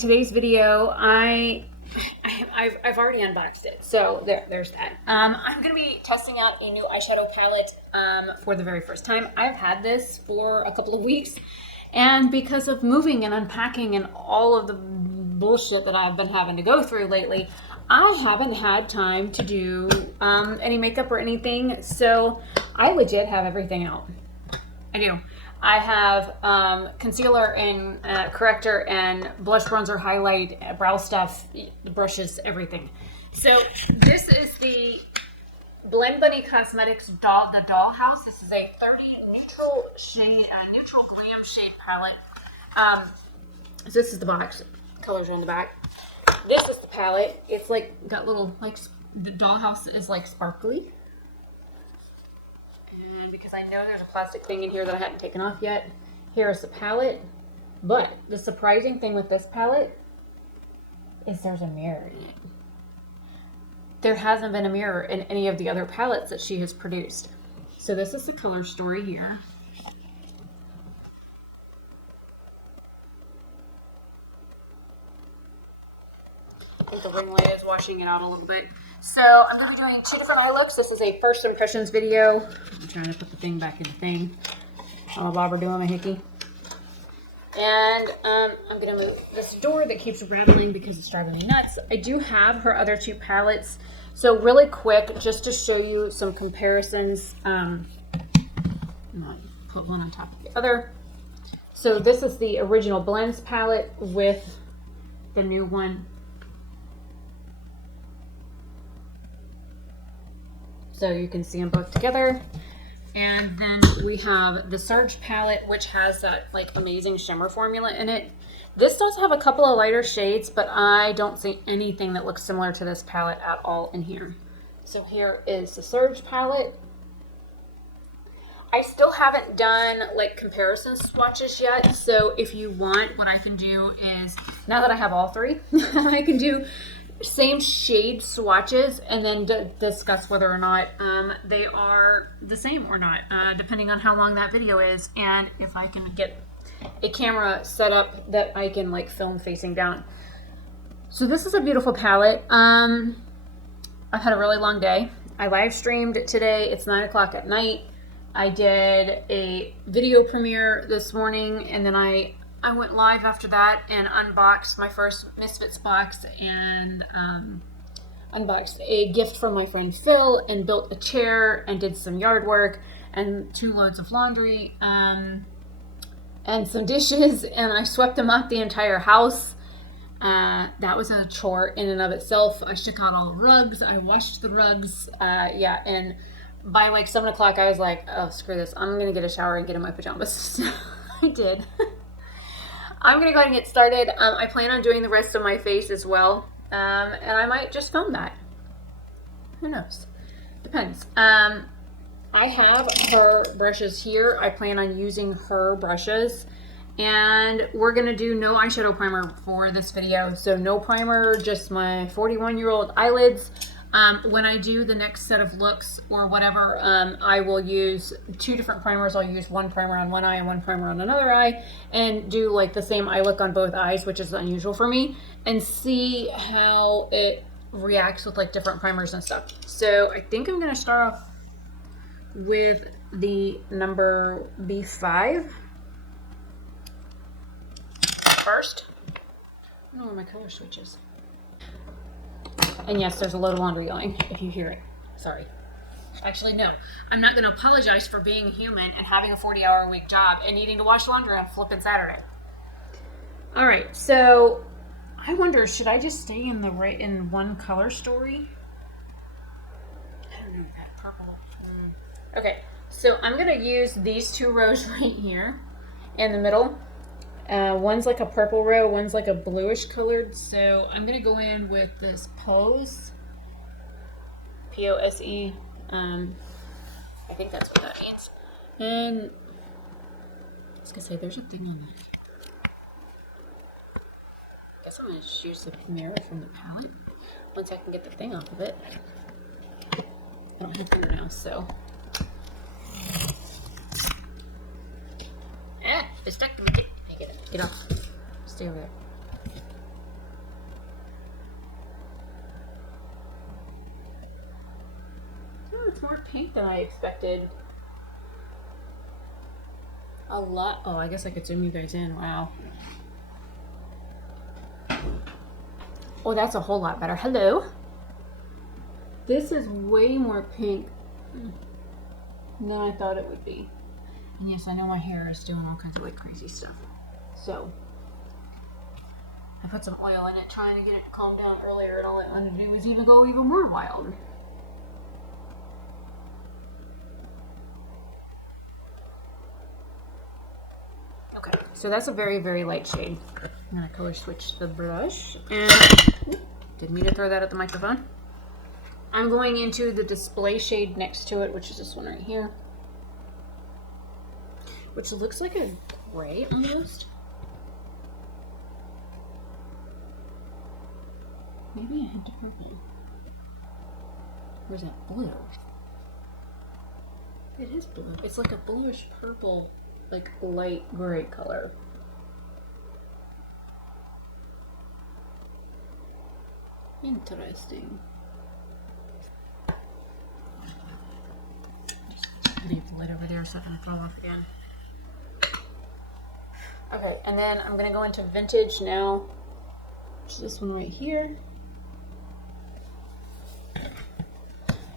today's video, I've already unboxed it, so there's that. I'm going to be testing out a new eyeshadow palette for the very first time. I've had this for a couple of weeks, and because of moving and unpacking and all of the bullshit that I've been having to go through lately, I haven't had time to do any makeup or anything, so I legit have everything out. I do. I have concealer and corrector and blush, bronzer, highlight, brow stuff, the brushes, everything. So this is the Blend Bunny Cosmetics the Dollhouse. This is a 30 neutral glam shade palette. So this is the box. Colors are on the back. This is the palette. It's like got little, like, the Dollhouse is like sparkly. And because I know there's a plastic thing in here that I hadn't taken off yet, here is the palette. But the surprising thing with this palette is there's a mirror in it. There hasn't been a mirror in any of the other palettes that she has produced. So this is the color story here. I think the ring light is washing it out a little bit. So I'm going to be doing 2 different eye looks. This is a first impressions video. I'm trying to put the thing back in the thing. Oh, Bobber doing my hickey. And I'm going to move this door that keeps rattling because it's driving me nuts. I do have her other 2 palettes. So really quick, just to show you some comparisons. I'm going to put one on top of the other. So this is the original Blends palette with the new one. So you can see them both together. And then we have the Surge palette, which has that like amazing shimmer formula in it. This does have a couple of lighter shades, but I don't see anything that looks similar to this palette at all in here. So here is the Surge palette. I still haven't done like comparison swatches yet. So if you want, what I can do is, now that I have all 3, I can do same shade swatches and then discuss whether or not they are the same or not, depending on how long that video is and if I can get a camera set up that I can like film facing down. So this is a beautiful palette. I've had a really long day. I live streamed today. It's 9 o'clock at night. I did a video premiere this morning, and then I went live after that and unboxed my first Misfits box and unboxed a gift from my friend Phil and built a chair and did some yard work and 2 loads of laundry and some dishes, and I swept them out the entire house. That was a chore in and of itself. I shook out all the rugs. I washed the rugs. Yeah, and by like 7 o'clock I was like, oh, screw this. I'm going to get a shower and get in my pajamas. So I did. I'm going to go ahead and get started. I plan on doing the rest of my face as well. And I might just film that. Who knows? Depends. I have her brushes here. I plan on using her brushes. And we're going to do no eyeshadow primer for this video. So no primer, just my 41-year-old eyelids. When I do the next set of looks or whatever, I will use 2 different primers. I'll use 1 primer on one eye and 1 primer on another eye and do like the same eye look on both eyes, which is unusual for me, and see how it reacts with like different primers and stuff. So I think I'm going to start off with the number B5 first. I don't know where my color switch is. And yes, there's a load of laundry going, if you hear it. Sorry. Actually, no. I'm not going to apologize for being human and having a 40-hour-a-week job and needing to wash laundry on flippin' Saturday. All right, so I wonder, should I just stay in one color story? I don't know, that purple. Okay, so I'm going to use these 2 rows right here in the middle. One's like a purple row, one's like a bluish colored. So I'm going to go in with this Pose, P-O-S-E. I think that's what that means. And I was going to say, there's a thing on that. I guess I'm going to use the mirror from the palette once I can get the thing off of it. I don't have fingernails, so. It's stuck to me. Get off. Stay over there. it's more pink than I expected. A lot. Oh, I guess I could zoom you guys in. Wow. Oh, that's a whole lot better. Hello. This is way more pink than I thought it would be. And yes, I know my hair is doing all kinds of like crazy stuff. So I put some oil in it trying to get it to calm down earlier, and all it wanted to do was even go even more wild. Okay, so that's a very, very light shade. I'm gonna color switch the brush, and didn't mean to throw that at the microphone. I'm going into the display shade next to it, which is this one right here, which looks like a gray almost. Maybe I had to purple. Where's that blue? It is blue. It's like a bluish purple, like light gray color. Interesting. Just leave the lid over there so it doesn't fall off again. Okay, and then I'm gonna go into Vintage now, which is this one right here.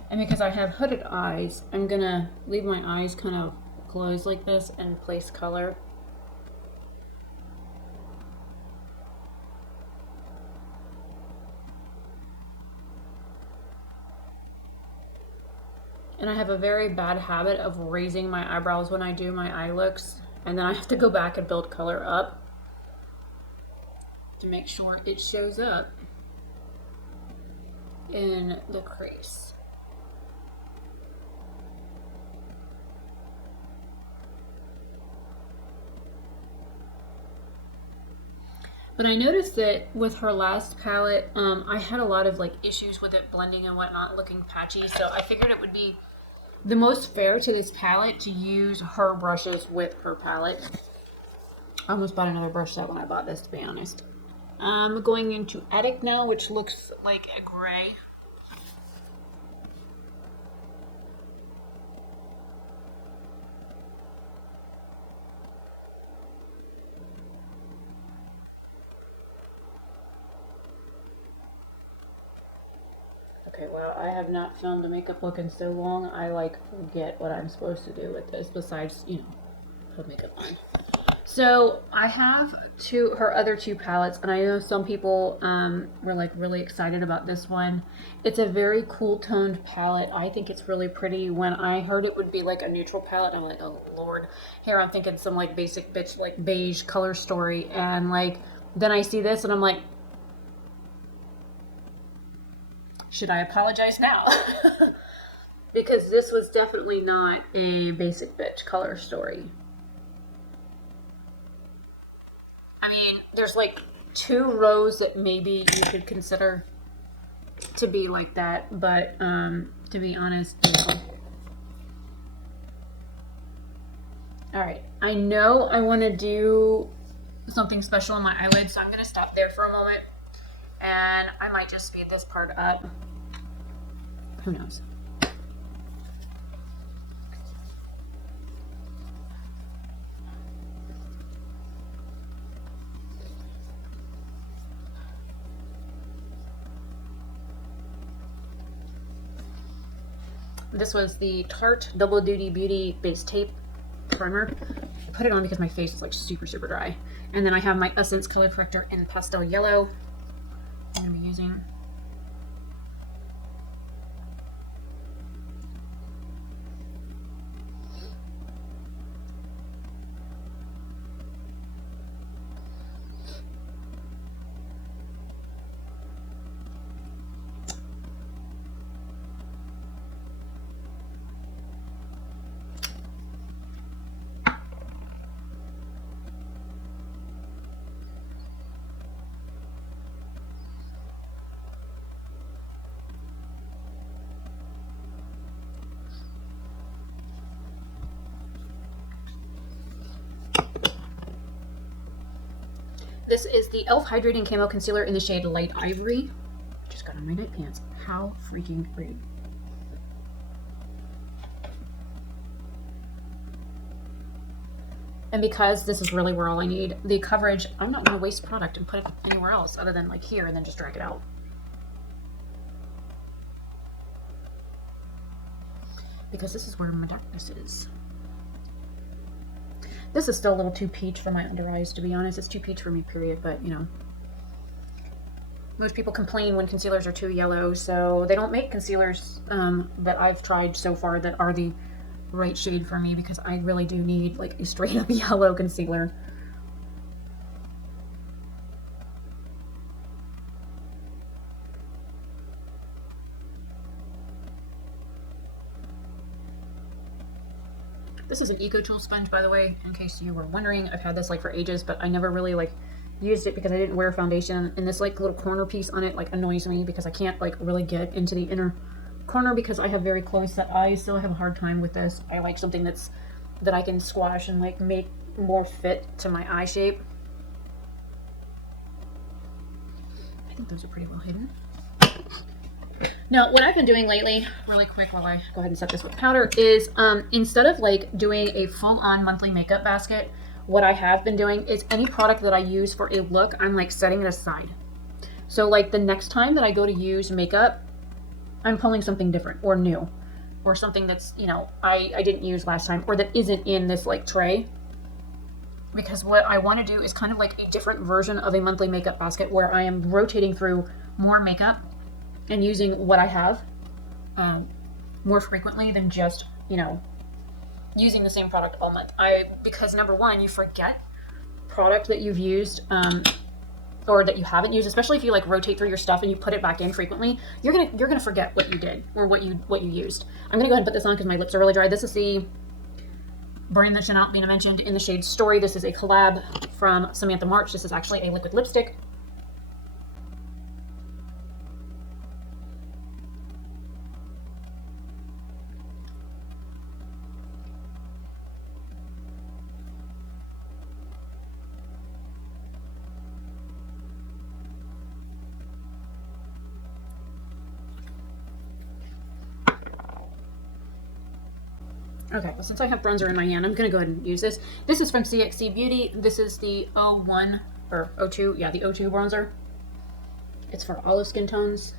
And because I have hooded eyes, I'm gonna leave my eyes kind of closed like this and place color. And I have a very bad habit of raising my eyebrows when I do my eye looks, and then I have to go back and build color up to make sure it shows up in the crease. But I noticed that with her last palette, I had a lot of like issues with it blending and whatnot, looking patchy. So I figured it would be the most fair to this palette to use her brushes with her palette. I almost bought another brush set when I bought this, to be honest. I'm going into Attic now, which looks like a gray. Okay, well, I have not filmed a makeup look in so long, I like forget what I'm supposed to do with this besides, you know, put makeup on. So I have her other two palettes, and I know some people were like really excited about this one. It's a very cool toned palette. I think it's really pretty. When I heard it would be like a neutral palette, I'm like, oh Lord. Here I'm thinking some like basic bitch like beige color story, and like then I see this and I'm like, should I apologize now? Because this was definitely not a basic bitch color story. I mean, there's like 2 rows that maybe you could consider to be like that, but to be honest, no. Alright, I know I want to do something special on my eyelids, so I'm going to stop there for a moment. And I might just speed this part up. Who knows? This was the Tarte Double Duty Beauty Base Tape Primer. I put it on because my face is like super, super dry. And then I have my Essence Color Corrector in Pastel Yellow. I'm going to be using. This is the e.l.f. Hydrating Camo Concealer in the shade Light Ivory. Just got on my night pants. How freaking rude. And because this is really where all I need the coverage, I'm not going to waste product and put it anywhere else other than like here and then just drag it out. Because this is where my darkness is. This is still a little too peach for my under eyes, to be honest. It's too peach for me, period. But, you know, most people complain when concealers are too yellow, so they don't make concealers that I've tried so far that are the right shade for me, because I really do need like a straight up yellow concealer. This is an Eco Tool sponge, by the way, in case you were wondering. I've had this like for ages, but I never really like used it because I didn't wear foundation, and this like little corner piece on it like annoys me because I can't like really get into the inner corner because I have very close set eyes, so I have a hard time with this. I like something that I can squash and like make more fit to my eye shape. I think those are pretty well hidden. Now, what I've been doing lately, really quick while I go ahead and set this with powder, is instead of like doing a full-on monthly makeup basket, what I have been doing is any product that I use for a look, I'm like setting it aside. So like the next time that I go to use makeup, I'm pulling something different or new, or something that's, you know, I didn't use last time, or that isn't in this like tray. Because what I want to do is kind of like a different version of a monthly makeup basket where I am rotating through more makeup and using what I have more frequently than just, you know, using the same product all month. Because number one, you forget product that you've used or that you haven't used, especially if you like rotate through your stuff and you put it back in frequently. You're gonna forget what you did or what you used. I'm gonna go ahead and put this on because my lips are really dry. This is the brand that Chantilly mentioned in the shade Story. This is a collab from Samantha March. This is actually a liquid lipstick. Okay, well, since I have bronzer in my hand, I'm going to go ahead and use this. This is from CXC Beauty. This is the 01, or 02, yeah, the 02 bronzer. It's for olive skin tones.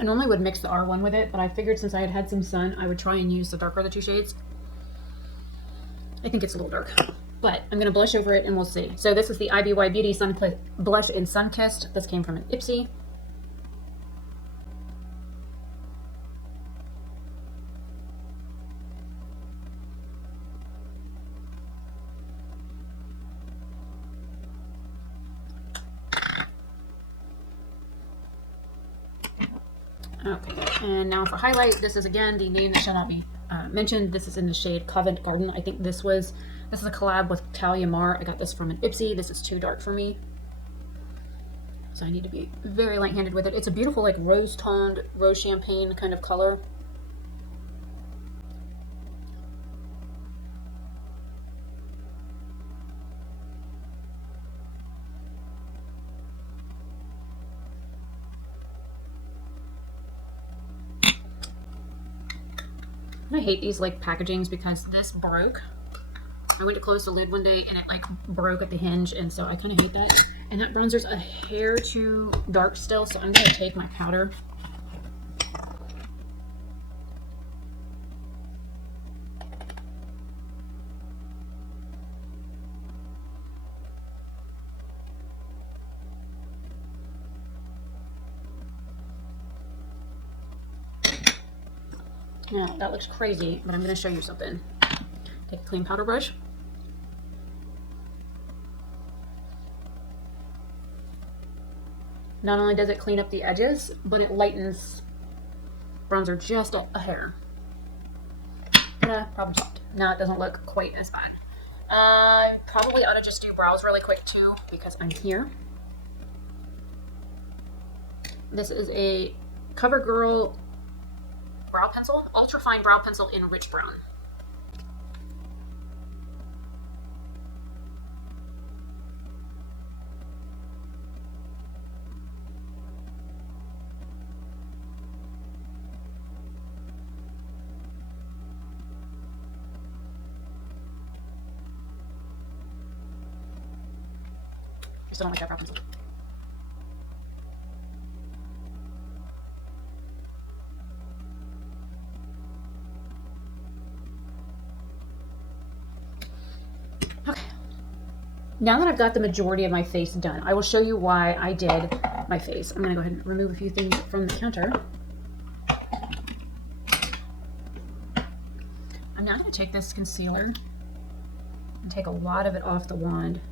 I normally would mix the R1 with it, but I figured since I had had some sun, I would try and use the darker of the two shades. I think it's a little dark, but I'm going to blush over it and we'll see. So this is the IBY Beauty Sun Blush in Sunkissed. This came from an Ipsy. Okay, and now for highlight, this is again the name that shall not be mentioned. This is in the shade Covent Garden. I think this is a collab with Talia Mar. I got this from an Ipsy. This is too dark for me, so I need to be very light-handed with it. It's a beautiful like rose-toned, rose champagne kind of color. I hate these like packagings because this broke. I went to close the lid one day and it like broke at the hinge, and so I kind of hate that. And that bronzer's a hair too dark still, so I'm going to take my powder. Now, that looks crazy, but I'm going to show you something. Take a clean powder brush. Not only does it clean up the edges, but it lightens bronzer just a hair. Problem solved. Now it doesn't look quite as bad. I probably ought to just do brows really quick too because I'm here. This is a CoverGirl brow pencil, ultra fine brow pencil in rich brown. I still don't like that brow pencil. Okay. Now that I've got the majority of my face done, I will show you why I did my face. I'm going to go ahead and remove a few things from the counter. I'm now going to take this concealer and take a lot of it off the wand.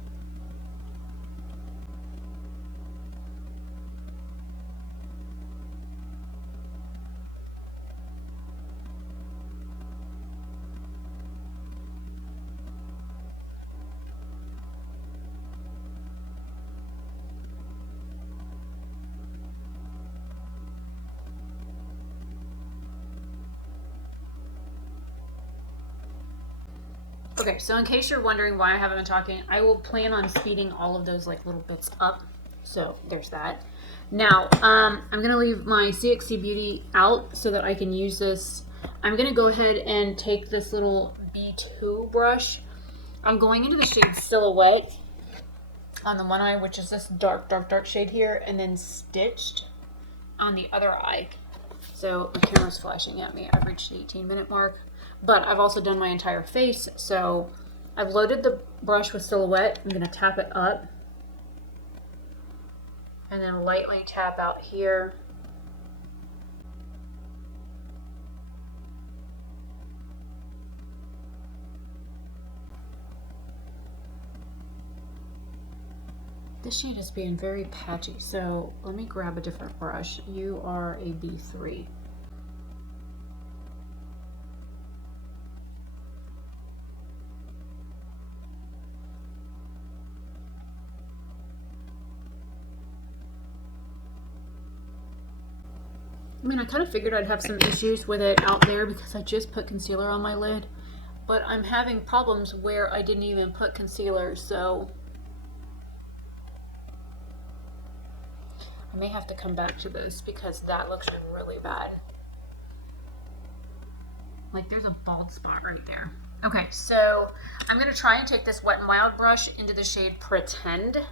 Okay, so in case you're wondering why I haven't been talking, I will plan on speeding all of those like little bits up. So there's that. Now, I'm going to leave my CXC Beauty out so that I can use this. I'm going to go ahead and take this little B2 brush. I'm going into the shade Silhouette on the one eye, which is this dark, dark, dark shade here, and then Stitched on the other eye. So the camera's flashing at me. I've reached the 18-minute mark. But I've also done my entire face, so I've loaded the brush with Silhouette. I'm going to tap it up and then lightly tap out here. This shade is being very patchy, so let me grab a different brush. You are a B3. I mean, I kind of figured I'd have some issues with it out there because I just put concealer on my lid, but I'm having problems where I didn't even put concealer, so I may have to come back to this because that looks really bad. Like there's a bald spot right there. Okay, so I'm going to try and take this Wet n Wild brush into the shade Pretend,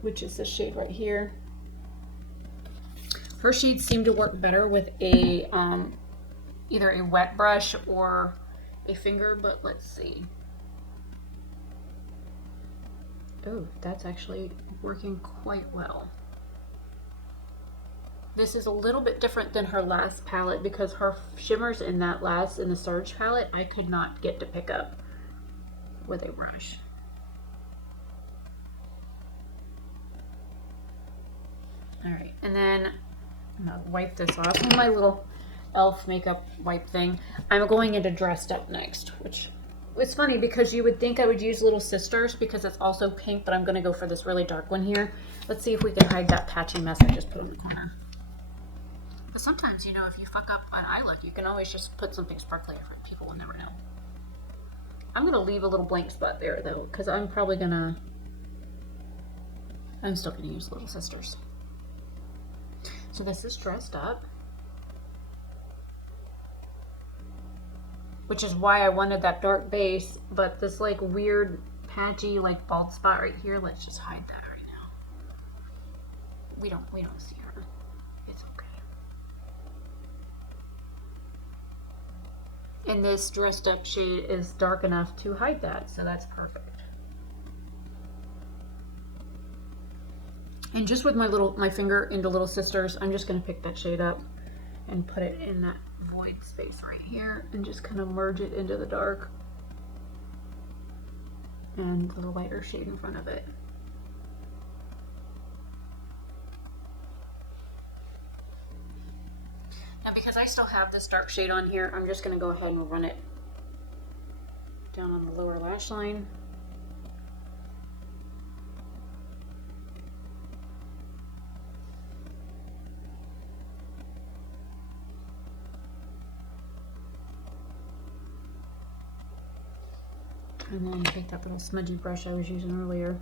which is this shade right here. Her shades seem to work better with a either a wet brush or a finger, but let's see. Oh, that's actually working quite well. This is a little bit different than her last palette because her shimmers in the Surge palette, I could not get to pick up with a brush. All right, and then I'm gonna wipe this off with my little e.l.f. makeup wipe thing. I'm going into Dressed Up next, which it's funny because you would think I would use Little Sisters because it's also pink, but I'm gonna go for this really dark one here. Let's see if we can hide that patchy mess I just put in the corner. But sometimes, you know, if you fuck up an eye look, you can always just put something sparkly over it. People will never know. I'm gonna leave a little blank spot there though, because I'm still gonna use Little Sisters. So this is Dressed Up, which is why I wanted that dark base, but this like weird patchy like bald spot right here, let's just hide that right now. We don't see her. It's okay. And this Dressed Up shade is dark enough to hide that, so that's perfect. And just with my finger into Little Sisters, I'm just going to pick that shade up and put it in that void space right here and just kind of merge it into the dark and the lighter shade in front of it. Now because I still have this dark shade on here, I'm just going to go ahead and run it down on the lower lash line. And then take that little smudgy brush I was using earlier.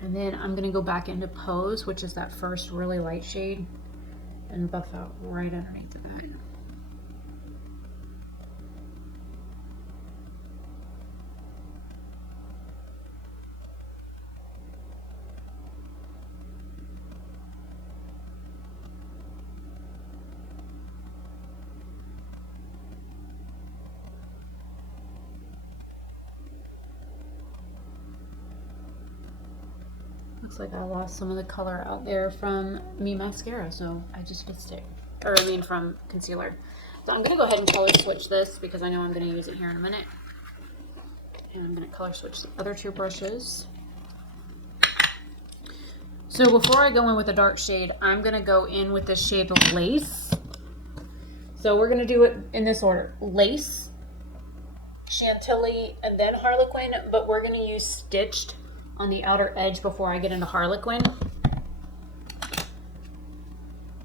And then I'm gonna go back into Pose, which is that first really light shade, and buff out right underneath of that. Looks like I lost some of the color out there from me mascara, so I just fixed it. Or I mean from concealer. So I'm gonna go ahead and color switch this because I know I'm gonna use it here in a minute. And I'm gonna color switch the other two brushes. So before I go in with a dark shade, I'm gonna go in with the shade Lace. So we're gonna do it in this order: Lace, Chantilly, and then Harlequin, but we're gonna use Stitched on the outer edge before I get into Harlequin.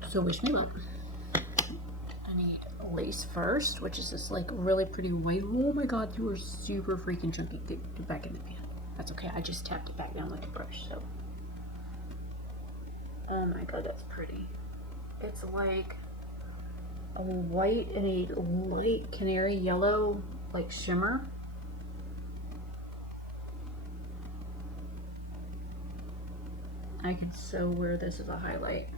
So wish me luck. I need Lace first, which is this like really pretty white. Oh my god, you are super freaking chunky. Get back in the pan. That's okay, I just tapped it back down with the brush, so. Oh my god, that's pretty. It's like a white and a light canary yellow, like shimmer. I can so wear this as a highlight.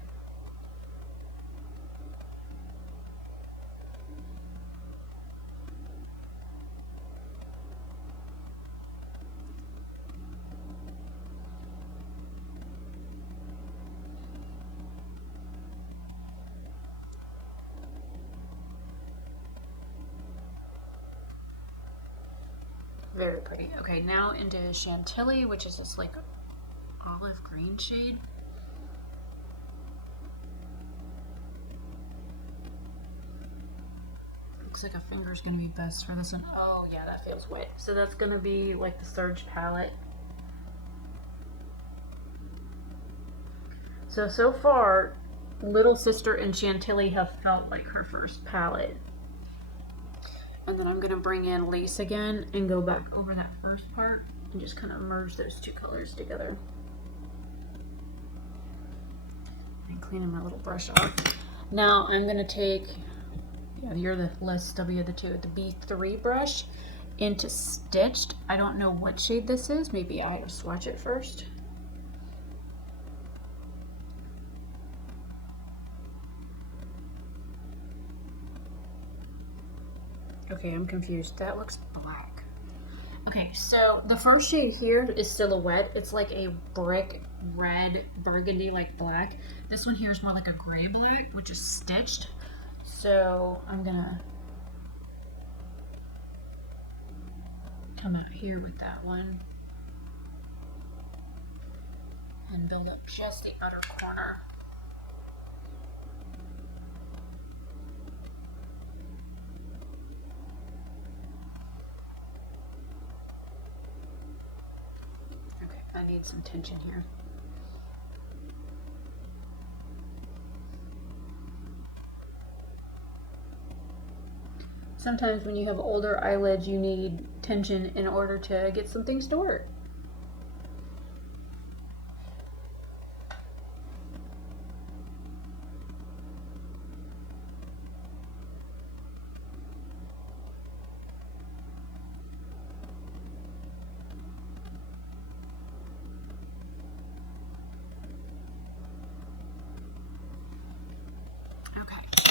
Very pretty. Okay, now into Chantilly, which is this like olive green shade. Looks like a finger is going to be best for this one. Oh yeah, that feels wet. So that's going to be like the Surge palette. So far, Little Sister and Chantilly have felt like her first palette. And then I'm going to bring in Lace again and go back over that first part and just kind of merge those two colors together. And cleaning my little brush off. Now I'm going to take, yeah, you're the less stubby of the two, the B3 brush into Stitched. I don't know what shade this is. Maybe I swatch it first. Okay, I'm confused. That looks black. Okay, so the first shade here is Silhouette. It's like a brick red burgundy like black. This one here is more like a gray black, which is Stitched. So I'm gonna come out here with that one and build up just the outer corner. I need some tension here. Sometimes when you have older eyelids, you need tension in order to get some things to work.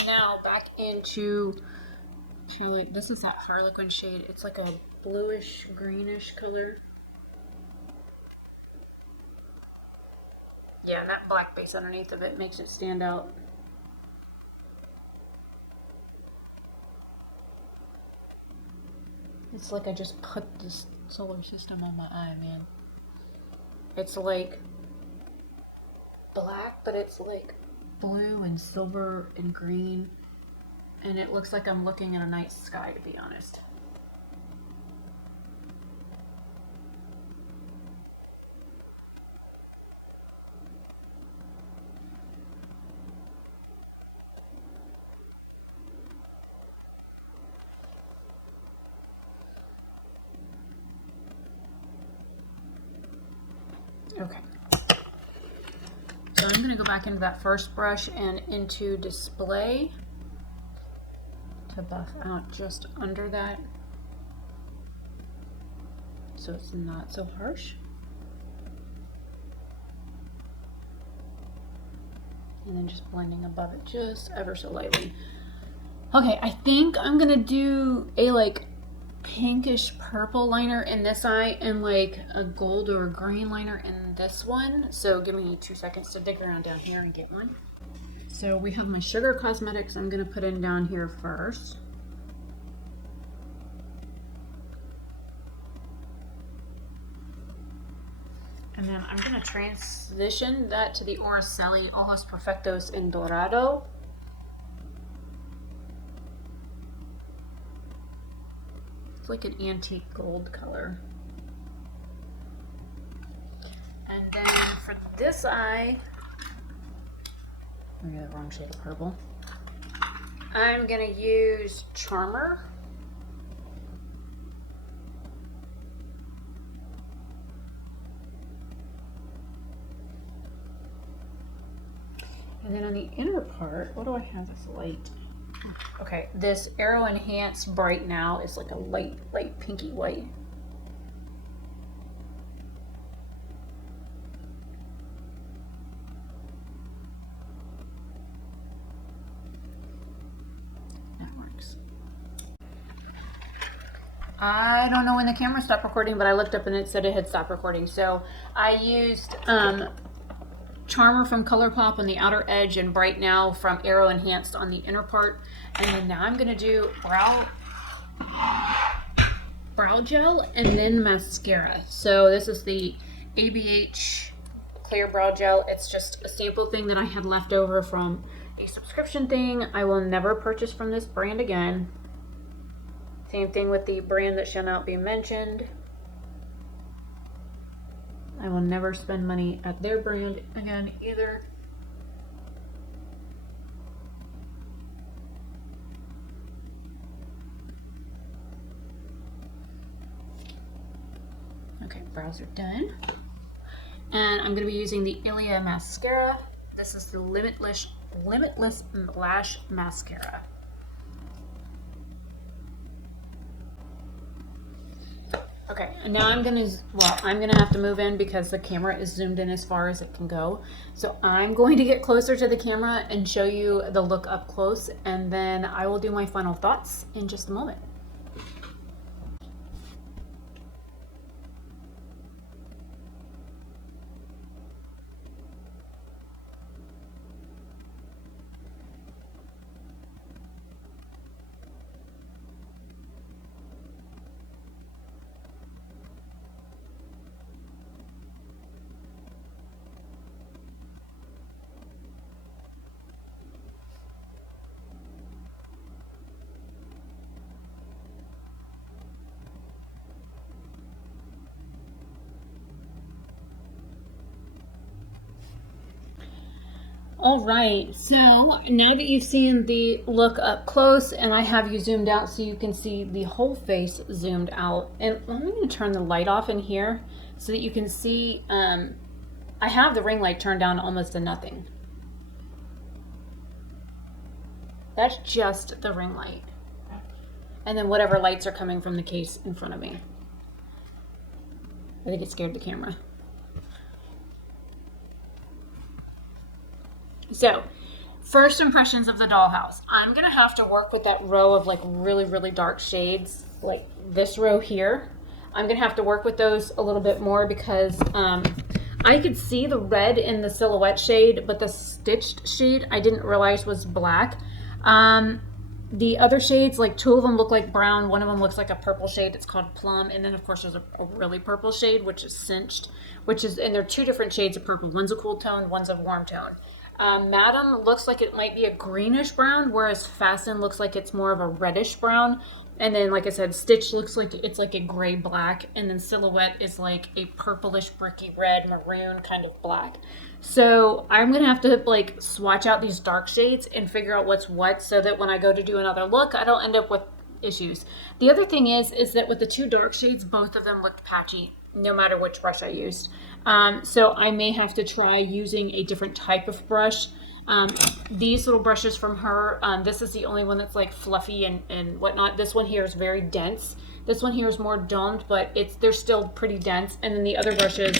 Now back into palette. This is that Harlequin shade. It's like a bluish greenish color. Yeah, and that black base underneath of it makes it stand out. It's like I just put this solar system on my eye, man. It's like black, but it's like blue and silver and green, and it looks like I'm looking at a night sky, to be honest. Okay. So I'm going to go back into that first brush and into display to buff out just under that so it's not so harsh. And then just blending above it just ever so lightly. Okay, I think I'm going to do a like pinkish purple liner in this eye and like a gold or a green liner in this one. So give me 2 seconds to dig around down here and get one. So we have my Sugar Cosmetics I'm going to put in down here first. And then I'm going to transition that to the Araceli Ojos Perfectos in Dorado. Like an antique gold color. And then for this eye, I got the wrong shade of purple. I'm gonna use Charmer. And then on the inner part, what do I have this light? Okay, this Aero Enhanced Bright Now is like a light pinky white. That works. I don't know when the camera stopped recording, but I looked up and it said it had stopped recording. So I used Charmer from Colourpop on the outer edge and Bright Now from Aero Enhanced on the inner part. And then now I'm going to do brow gel and then mascara. So this is the ABH Clear Brow Gel. It's just a sample thing that I had left over from a subscription thing. I will never purchase from this brand again. Same thing with the brand that shall not be mentioned. I will never spend money at their brand again either. Okay, brows are done. And I'm going to be using the Ilia mascara. This is the Limitless Lash Mascara. Okay, and now I'm gonna have to move in because the camera is zoomed in as far as it can go. So I'm going to get closer to the camera and show you the look up close, and then I will do my final thoughts in just a moment. All right, so now that you've seen the look up close and I have you zoomed out so you can see the whole face zoomed out, and I'm going to turn the light off in here so that you can see, I have the ring light turned down almost to nothing. That's just the ring light. And then whatever lights are coming from the case in front of me. I think it scared the camera. So, first impressions of the Dollhouse. I'm going to have to work with that row of like really, really dark shades, like this row here. I'm going to have to work with those a little bit more because I could see the red in the silhouette shade, but the stitched shade I didn't realize was black. The other shades, like 2 of them look like brown, 1 of them looks like a purple shade, it's called plum, and then of course there's a really purple shade, which is cinched, and they're 2 different shades of purple. One's a cool tone, one's a warm tone. Madam looks like it might be a greenish brown, whereas Fasten looks like it's more of a reddish brown. And then, like I said, Stitch looks like it's like a gray black, and then Silhouette is like a purplish bricky red maroon kind of black. So I'm gonna have to like swatch out these dark shades and figure out what's what, so that when I go to do another look, I don't end up with issues. The other thing is that with the two dark shades, both of them looked patchy, no matter which brush I used. So I may have to try using a different type of brush. These little brushes from her, this is the only one that's like fluffy and whatnot. This one here is very dense. This one here is more domed, but they're still pretty dense. And then the other brushes,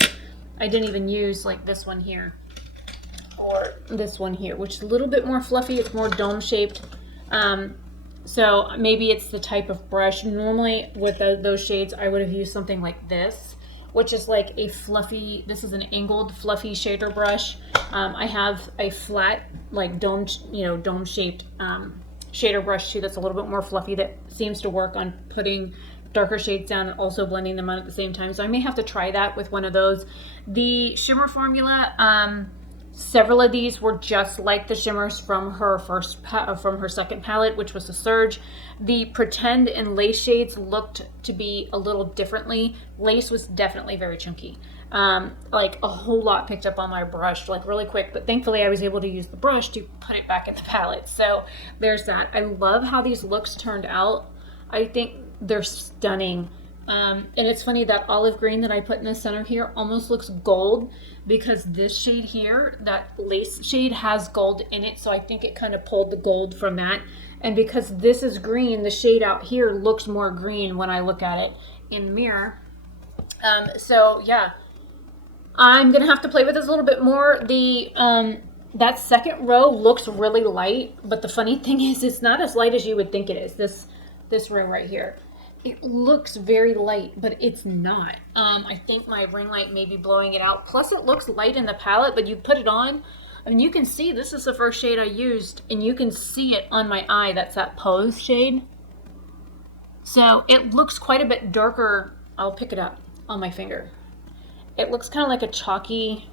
I didn't even use, like this one here or this one here, which is a little bit more fluffy. It's more dome shaped. So maybe it's the type of brush. Normally with those shades, I would have used something like this, which is like a fluffy, this is an angled fluffy shader brush. I have a flat, like dome shaped shader brush too, that's a little bit more fluffy, that seems to work on putting darker shades down and also blending them out at the same time. So I may have to try that with one of those. The shimmer formula, several of these were just like the shimmers from her second palette, which was the Surge. The Pretend and Lace shades looked to be a little differently. Lace was definitely very chunky. Like a whole lot picked up on my brush, like really quick, but thankfully I was able to use the brush to put it back in the palette. So there's that. I love how these looks turned out. I think they're stunning. And it's funny, that olive green that I put in the center here almost looks gold, because this shade here, that Lace shade, has gold in it. So I think it kind of pulled the gold from that. And because this is green, the shade out here looks more green when I look at it in the mirror. So yeah, I'm going to have to play with this a little bit more. That second row looks really light, but the funny thing is it's not as light as you would think it is. This row right here. It looks very light, but it's not. I think my ring light may be blowing it out. Plus it looks light in the palette, but you put it on, and you can see this is the first shade I used, and you can see it on my eye. That's that Pose shade. So it looks quite a bit darker. I'll pick it up on my finger. It looks kind of like a chalky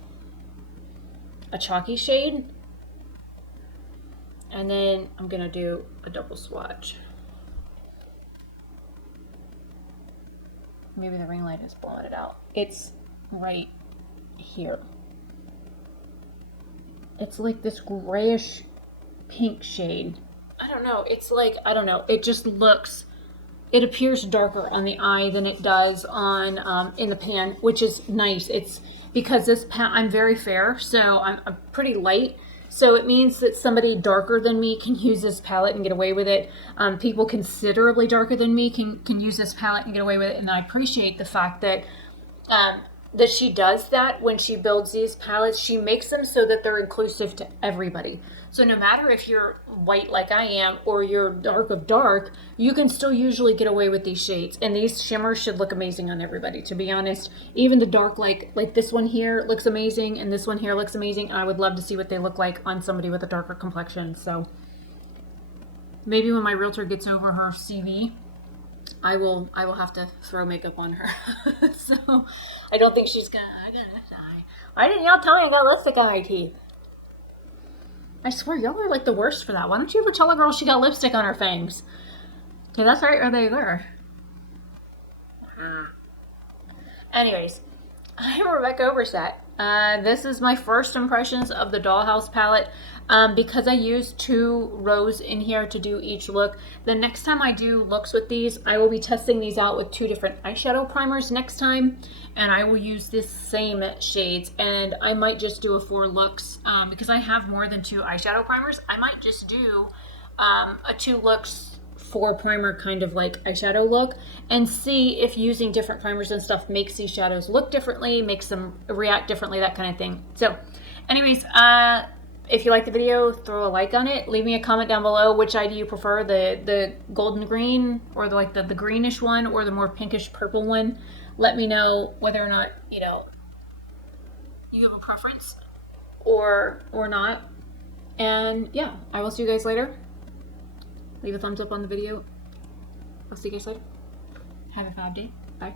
shade. And then I'm gonna do a double swatch. Maybe the ring light is blowing it out. It's right here. It's like this grayish pink shade. I don't know. It's like, I don't know. It just looks, it appears darker on the eye than it does on in the pan, which is nice. It's because this pan, I'm very fair, so I'm pretty light. So it means that somebody darker than me can use this palette and get away with it. People considerably darker than me can use this palette and get away with it. And I appreciate the fact that that she does that when she builds these palettes. She makes them so that they're inclusive to everybody. So no matter if you're white like I am or you're dark of dark, you can still usually get away with these shades. And these shimmers should look amazing on everybody, to be honest. Even the dark, like this one here looks amazing, and this one here looks amazing. And I would love to see what they look like on somebody with a darker complexion. So maybe when my realtor gets over her CV, I will have to throw makeup on her. So I don't think she's gonna die. Why didn't y'all tell me I got lipstick on my teeth? I swear, y'all are like the worst for that. Why don't you ever tell a girl she got lipstick on her fangs? Okay, that's right where they were. Anyways, I'm Rebecca Oberstadt. This is my first impressions of the Dollhouse palette. Because I used 2 rows in here to do each look, the next time I do looks with these, I will be testing these out with 2 different eyeshadow primers next time, and I will use this same shades, and I might just do a 4 looks, because I have more than 2 eyeshadow primers. I might just do a 2 looks 4 primer kind of like eyeshadow look, and see if using different primers and stuff makes these shadows look differently, makes them react differently, that kind of thing. So anyways, if you like the video, throw a like on it. Leave me a comment down below. Which eye do you prefer? The golden green, or the greenish one, or the more pinkish purple one? Let me know whether or not, you know, you have a preference or not. And yeah, I will see you guys later. Leave a thumbs up on the video. I'll see you guys later. Have a fab day. Bye.